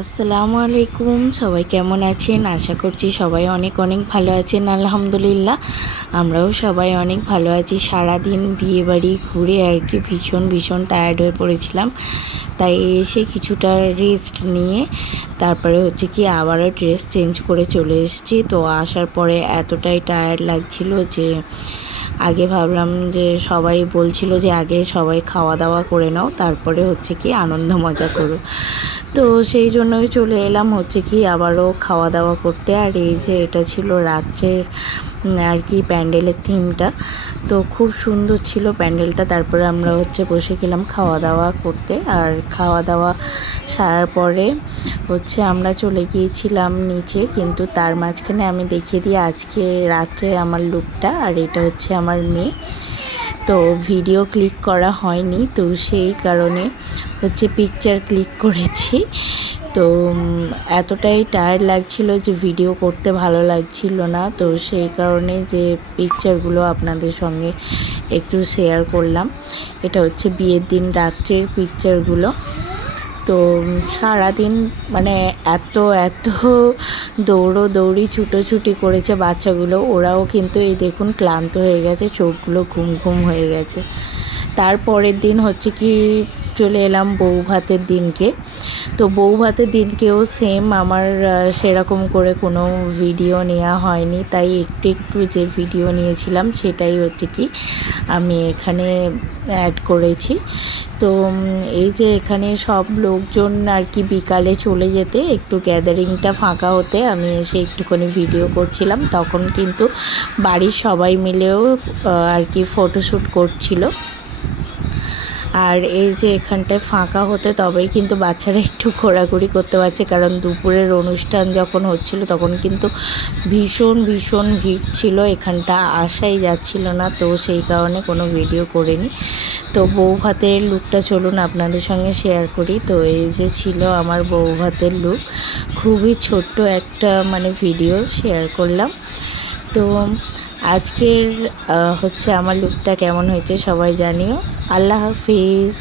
আসসালামু আলাইকুম। সবাই কেমন আছেন? আশা করছি সবাই অনেক অনেক ভালো আছেন। আলহামদুলিল্লাহ আমরাও সবাই অনেক ভালো আছি। সারাদিন বিয়েবাড়ি ঘুরে আর কি ভীষণ টায়ার্ড হয়ে পড়েছিলাম, তাই এসে কিছুটা রেস্ট নিয়ে তারপরে হচ্ছে কি আবারও ড্রেস চেঞ্জ করে চলে এসেছি। তো আসার পরে এতটাই টায়ার্ড লাগছিল যে আগে ভাবলাম যে সবাই বলছিল যে আগে সবাই খাওয়া দাওয়া করে নাও, তারপরে হচ্ছে কি আনন্দ মজা করো। তো সেই জন্যই চলে এলাম হচ্ছে কি আবারও খাওয়া দাওয়া করতে। আর এই যে এটা ছিল রাত্রের আর কি প্যান্ডেলের থিমটা, তো খুব সুন্দর ছিল প্যান্ডেলটা। তারপরে আমরা হচ্ছে বসে গেলাম খাওয়া দাওয়া করতে। আর খাওয়া দাওয়া সারার পরে হচ্ছে আমরা চলে গিয়েছিলাম নিচে, কিন্তু তার মাঝখানে আমি দেখিয়ে দিই আজকে রাত্রে আমার লুকটা। আর এটা হচ্ছে আমার মেয়ে, তো ভিডিও ক্লিক করা হয়নি, তো সেই কারণে হচ্ছে পিকচার ক্লিক করেছি। তো এতটাই টায়ার্ড লাগছিল যে ভিডিও করতে ভালো লাগছিল না, তো সেই কারণে যে পিকচারগুলো আপনাদের সঙ্গে একটু শেয়ার করলাম। এটা হচ্ছে বিয়ের দিন রাত্রের পিকচারগুলো। তো সারাদিন মানে এত দৌড়ি ছুটোছুটি করেছে বাচ্চাগুলো, ওরাও কিন্তু এই দেখুন ক্লান্ত হয়ে গেছে, চোখগুলো ঘুম হয়ে গেছে। তারপরের দিন হচ্ছে কি চলে এলাম বউ ভাতের দিনকে। তো বউ ভাতের দিনকেও সেম আমার সেরকম করে কোনো ভিডিও নেওয়া হয়নি, তাই একটু যে ভিডিও নিয়েছিলাম সেটাই হচ্ছে কি আমি এখানে অ্যাড করেছি। তো এই যে এখানে সব লোকজন আর কি বিকালে চলে যেতে একটু গ্যাদারিংটা ফাঁকা হতে আমি এসে একটুখানি ভিডিও করছিলাম। তখন কিন্তু বাড়ির সবাই মিলেও আর কি ফটোশ্যুট করছিল। আর এই যে এখানটায় ফাঁকা হতে তবেই কিন্তু বাচ্চারা একটু ঘোরাঘুরি করতে পারছে, কারণ দুপুরের অনুষ্ঠান যখন হচ্ছিল তখন কিন্তু ভীষণ ভিড় ছিল, এখানটা আসাই যাচ্ছিল না, তো সেই কারণে কোনো ভিডিও করিনি। তো বউ ভাতের লুকটা চলুন আপনাদের সঙ্গে শেয়ার করি। তো এই যে ছিল আমার বউ ভাতের লুক, খুবই ছোট্ট একটা মানে ভিডিও শেয়ার করলাম। তো আজকের হচ্ছে আমার লুকটা কেমন হয়েছে সবাই জানিও। আল্লাহ হাফিজ।